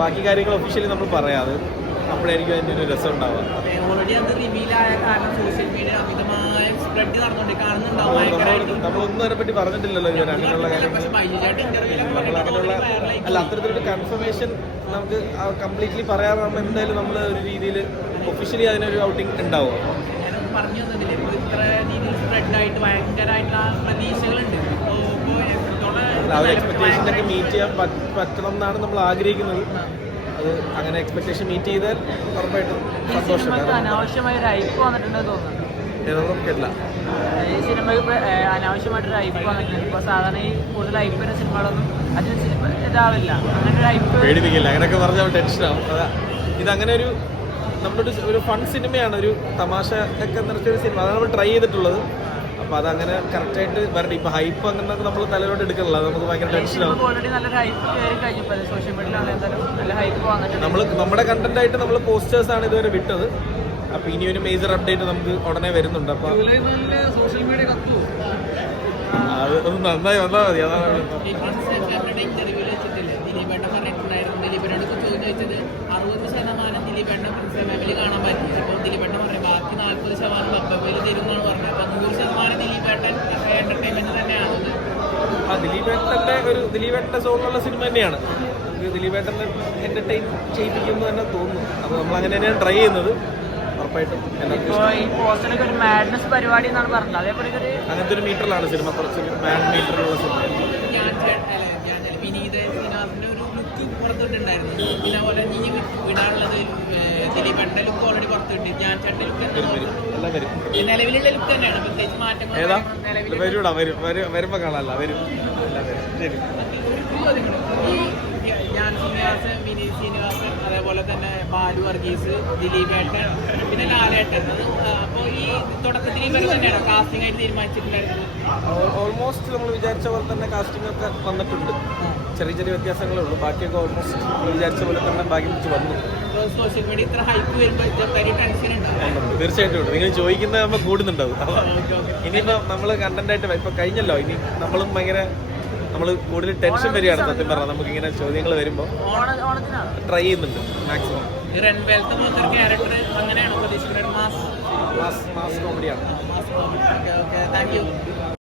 ബാക്കി കാര്യങ്ങൾ ഒഫീഷ്യലി നമ്മൾ പറയാതെ അപ്പോഴായിരിക്കും അതിന്റെ ഒരു രസം ഉണ്ടാവുക. നമ്മളൊന്നും അതിനെ പറ്റി പറഞ്ഞിട്ടില്ലല്ലോ ഇവർ അങ്ങനെയുള്ള കാര്യങ്ങൾ. നമ്മൾ അങ്ങനെയുള്ള അല്ല അത്തരത്തിലൊരു കൺഫർമേഷൻ നമുക്ക് കംപ്ലീറ്റ്ലി പറയാതെ നമ്മൾ എന്തായാലും നമ്മൾ ഒരു രീതിയിൽ ഒഫീഷ്യലി അതിനൊരു ഔട്ടിംഗ് ഉണ്ടാവും. പറഞ്ഞു തന്നില്ലേ ഇത്ര രീതിയിൽ സ്പ്രെഡ് ആയിട്ട് ഭയങ്കരമായിട്ടുള്ള പ്രതീക്ഷകളുണ്ട് അപ്പോ ഇപ്പോ എത്രത്തോളം അല്ല ആ ഒരു എക്സ്പെക്ടേഷനൊക്കെ മീറ്റ് ചെയ്യാൻ പറ്റണം എന്നാണ് നമ്മൾ ആഗ്രഹിക്കുന്നത്. അത് അങ്ങനെ എക്സ്പെക്ടേഷൻ മീറ്റ് ചെയ്താൽ ഉറപ്പായിട്ടും സന്തോഷം. അനാവശ്യമായ ഒരു ഹൈപ്പ് വന്നിട്ടുണ്ടെന്ന് തോന്നുന്നു. കേട്ടില്ല ഈ അനാവശ്യമായിട്ടൊരു ഹൈപ്പ് വന്നിട്ടുണ്ട്. ഇപ്പോൾ സാധാരണ ഈ കൂടുതൽ ഹൈപ്പ് വരുന്ന സിനിമകളൊന്നും അതിന് സിനിമ ഇതാവില്ല. അങ്ങനെ ഒരു ഹൈപ്പ് പേടിപ്പിക്കില്ല. അങ്ങനെയൊക്കെ പറഞ്ഞാൽ ടെൻഷനാവും അതാ. ഇതങ്ങനെ ഒരു നമ്മളൊരു ഒരു ഫൺ സിനിമയാണ് ഒരു തമാശ ഒക്കെ നിറച്ചൊരു സിനിമ അതാണ് നമ്മൾ ട്രൈ ചെയ്തിട്ടുള്ളത്. അപ്പോൾ അതങ്ങനെ കറക്റ്റായിട്ട് വരട്ടെ ഇപ്പോൾ ഹൈപ്പ് അങ്ങനെ നമ്മൾ തലയിലോട്ട് എടുക്കണല്ലോ. നമുക്ക് ഭയങ്കര ടെൻഷനാവും നമ്മൾ നമ്മുടെ കണ്ടന്റ് ആയിട്ട് നമ്മൾ പോസ്റ്റേഴ്സ് ആണ് ഇതുവരെ വിട്ടത്. അപ്പോൾ ഇനി ഒരു മേജർ അപ്ഡേറ്റ് നമുക്ക് ഉടനെ വരുന്നുണ്ട്. അപ്പോൾ സോഷ്യൽ മീഡിയ അത് നന്നായി വന്നാൽ മതി. അതാണ് ഇപ്പം. ഇപ്പൊ ചോദിച്ചത് അറുപത് ശതമാനം ദിലീപേട്ട ഫാമിലി കാണാൻ പറ്റി അപ്പോൾ ദിലീപേട്ടൻ പറഞ്ഞു ബാക്കി നാൽപ്പത് ശതമാനം ബബ്ബയിൽ തരുമെന്നാണ് പറഞ്ഞത് അപ്പോൾ നൂറ് ശതമാനം ദിലീപേട്ടൻ എന്റർടൈൻമെന്റ് തന്നെയാണത് ആ ദിലീപേട്ടന്റെ ഒരു ദിലീപേട്ടന്റെ സോങ്ങുള്ള സിനിമ തന്നെയാണ്. നമുക്ക് ദിലീപേട്ടനെ എന്റർടൈൻ ചെയ്യിപ്പിക്കുന്നു തന്നെ തോന്നുന്നു. അപ്പോൾ നമ്മൾ അങ്ങനെ തന്നെയാണ് ട്രൈ ചെയ്യുന്നത്. ഉറപ്പായിട്ടും അങ്ങനത്തെ ഒരു മീറ്ററിലാണ് സിനിമ. കുറച്ച് മാഡ് മീറ്ററിലുള്ള സിനിമ ഞാൻ ചേ- അല്ല, ഞാൻ വിനീത് ശ്രീനിവാസിന്റെ പുറത്തിട്ടുണ്ടായിരുന്നു പിന്നെ അതുപോലെ ഇനി വിടാനുള്ളത് ദിലീപ് ദിലീപേട്ടന്റെ ലുക്ക് ഓൾറെഡി പുറത്തിട്ട് ഞാൻ ചേട്ടന്റെ ലുക്ക് നിലവിലുള്ള ലുക്ക് തന്നെയാണ്. പ്രത്യേകിച്ച് മാറ്റങ്ങൾ വരൂടാ വരും. വരും വരുമ്പോൾ വരും. ഞാൻ ശ്രീനിവാസൻ വിനീത് ശ്രീനിവാസൻ അതേപോലെ തന്നെ ബാലു വർഗീസ് ദിലീപേട്ടൻ പിന്നെ ലാലേട്ടൻ. അത് അപ്പോൾ ഈ തുടക്കത്തിൽ ഇവർ തന്നെയാണ് കാസ്റ്റിംഗ് ആയിട്ട് തീരുമാനിച്ചിട്ടുണ്ടായിരുന്നത്? ഓൾമോസ്റ്റ് നമ്മൾ വിചാരിച്ച പോലെ തന്നെ കാസ്റ്റിംഗ് ഒക്കെ വന്നിട്ടുണ്ട്. ചെറിയ ചെറിയ വ്യത്യാസങ്ങളേ ഉള്ളൂ. ബാക്കിയൊക്കെ ഓൾമോസ്റ്റ് നമ്മൾ വിചാരിച്ച പോലെ തന്നെ ബാക്കി വെച്ച് വന്നു. സോഷ്യൽ മീഡിയ ഇത്ര ഹൈപ്പ് വരുമ്പോൾ. തീർച്ചയായിട്ടും ഉണ്ട്. നിങ്ങൾ ചോദിക്കുന്നത് നമ്മൾ കൂടുന്നുണ്ടാവും. ഇനിയിപ്പോൾ ഇനിയിപ്പോ നമ്മൾ കണ്ടന്റ് ആയിട്ട് ഇപ്പൊ കഴിഞ്ഞല്ലോ. ഇനി നമ്മളും ഭയങ്കര നമ്മൾ കൂടുതൽ ടെൻഷൻ വരികയാണ് സത്യം പറഞ്ഞാൽ നമുക്ക് ഇങ്ങനെ ചോദ്യങ്ങൾ വരുമ്പോൾ ട്രൈ ചെയ്യുന്നുണ്ട് മാക്സിമം ഈ റൺവേലത്തെ പോലത്തെ ക്യാരക്ടർ അങ്ങനെയാണോ പ്രതീക്ഷിക്കുന്നത്? മാസ് മാസ് മാസ് കോമഡിയാണ്